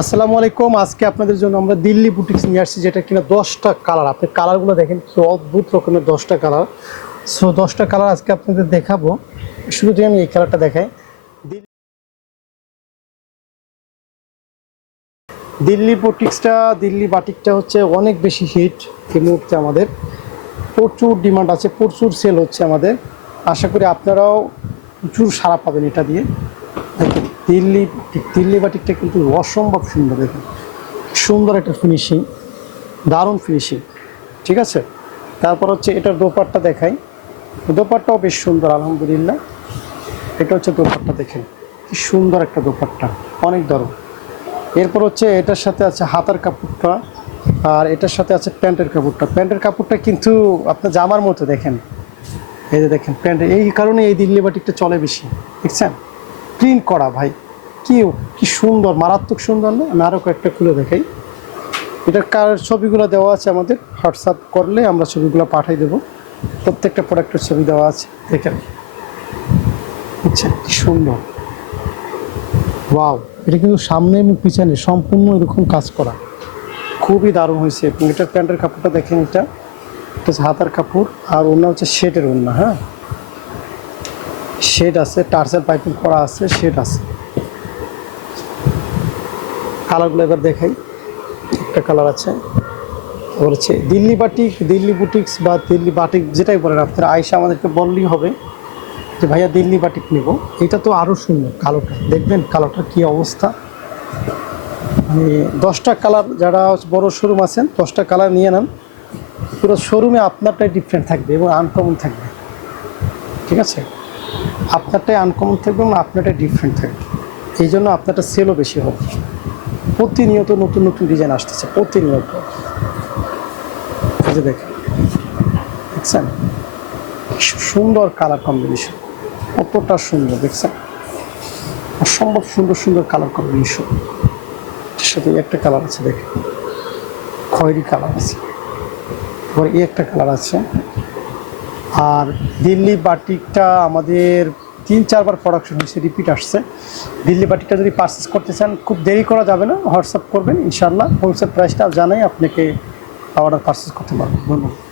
আসসালামু আলাইকুম। আজকে আপনাদের জন্য আমরা দিল্লি বুটিক্স নিয়ে আসছি, যেটা কিনা দশটা কালার আপনি কালারগুলো দেখেন, কি অদ্ভুত রকমের দশটা কালার সো দশটা কালার আজকে আপনাদের দেখাবো। শুরুতে আমি এই কালারটা দেখাই। দিল্লি বুটিক্সটা দিল্লি বাটিকটা হচ্ছে অনেক বেশি হিট এই মুহূর্তে আমাদের। প্রচুর ডিমান্ড আছে, প্রচুর সেল হচ্ছে আমাদের। আশা করি আপনারাও প্রচুর সাড়া পাবেন এটা দিয়ে। দেখেন। দিল্লি দিল্লি বাটিকটা কিন্তু অসম্ভব সুন্দর দেখেন সুন্দর একটা ফিনিশিং দারুণ ফিনিশিং ঠিক আছে? তারপর হচ্ছে এটার দোপারটা দেখাই। দোপারটাও বেশ সুন্দর, আলহামদুলিল্লাহ। এটা হচ্ছে দোপারটা দেখেন, কি সুন্দর একটা দোপারটা অনেক দারুণ। এরপর হচ্ছে এটার সাথে আছে হাতার কাপড়টা, আর এটার সাথে আছে প্যান্টের কাপড়টা। প্যান্টের কাপড়টা কিন্তু আপনার জামার মতো দেখেন। এই যে দেখেন, প্যান্ট, এই কারণে এই দিল্লি বাটিকটা চলে বেশি, দেখছেন? প্রিন্ট করা, ভাই। কি কি সুন্দর, মারাত্মক সুন্দর না? আমি আরও কয়েকটা খুলে দেখাই। এটার কার ছবিগুলো দেওয়া আছে আমাদের? হোয়াটসঅ্যাপ করলে আমরা ছবিগুলো পাঠিয়ে দেবো। প্রত্যেকটা প্রোডাক্টের ছবি দেওয়া আছে। দেখেন। আচ্ছা কি সুন্দর। ওয়াও, এটা কিন্তু সামনে এবং পিছনে সম্পূর্ণ এরকম কাজ করা। খুবই দারুণ হয়েছে। এবং এটার প্যান্টের কাপড়টা দেখেন এটা। এটা হাতার কাপড় আর অন্য হচ্ছে শেটের অন্য হ্যাঁ? শেড আছে, টার্সেল পাইপিং করা আছে, শেড আছে। কালারগুলো এবার দেখাই। একটা কালার আছে। হচ্ছে দিল্লি বাটিক, দিল্লি বুটিক্স বা দিল্লি বাটিক যেটাই বলেন আপনারা আয়সা আমাদেরকে বললেই হবে যে, ভাইয়া, দিল্লি বাটিক নেব। এটা তো আরও সুন্দর কালোটা। দেখবেন কালোটার কী অবস্থা। মানে দশটা কালার, যারা বড় শোরুম আছেন, দশটা কালার নিয়ে নেন। পুরো শোরুমে আপনারটাই ডিফারেন্ট থাকবে এবং আনকমন থাকবে। ঠিক আছে? আপনারটাই আনকমন থাকবে এবং আপনারটাই ডিফারেন্ট থাকবে। এই জন্য আপনারটা সেলও বেশি হবে। প্রতিনিয়ত নতুন নতুন ডিজাইন আসতেছে, প্রতিনিয়ত। যে দেখেন, দেখছেন? সুন্দর কালার কম্বিনেশন কতটা সুন্দর, দেখছেন? অসম্ভব সুন্দর সুন্দর কালার কম্বিনেশন সাথে একটা কালার আছে, দেখেন। খয়েরি কালার আছে। তারপর এই একটা কালার আছে। আর দিল্লি বাটিকটা আমাদের তিন, চারবার প্রোডাকশন হয়েছে রিপিট আসছে। দিল্লি বাটিকটা যদি পারচেস করতে চান, খুব দেরি করা যাবে না। হোয়াটসঅ্যাপ করবেন ইনশাল্লাহ হোলসেল প্রাইসটা জানাই আপনাকে অর্ডার পারচেস করতে পারবেন ধন্যবাদ।